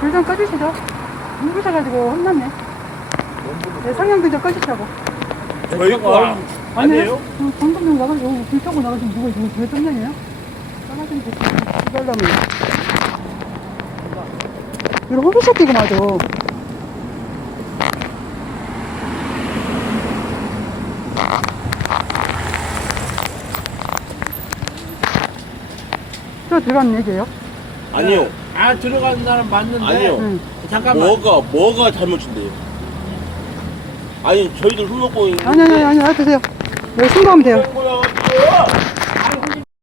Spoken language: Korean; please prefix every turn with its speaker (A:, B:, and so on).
A: 불좀 꺼주시죠. 눈부셔가지고 혼났네. 네, 상향등 좀 꺼주시라고.
B: 저희가 아니에요?
A: 어, 방금 좀 나가지고 불 켜고 나가지고 누구 지금 왜 tom냥이에요? 나가지고 이달라면 이거 호루새끼고 맞아. 또 들어간 얘기예요?
B: 아니요.
C: 아 들어간 사람 맞는데
B: 아니요.
A: 응.
C: 잠깐만
B: 뭐가 뭐가 잘못인데요? 아니 저희들 술 먹고 있는
A: 아니 아니 아니 아 드세요. 여기 신고하면 돼요.
B: 거야.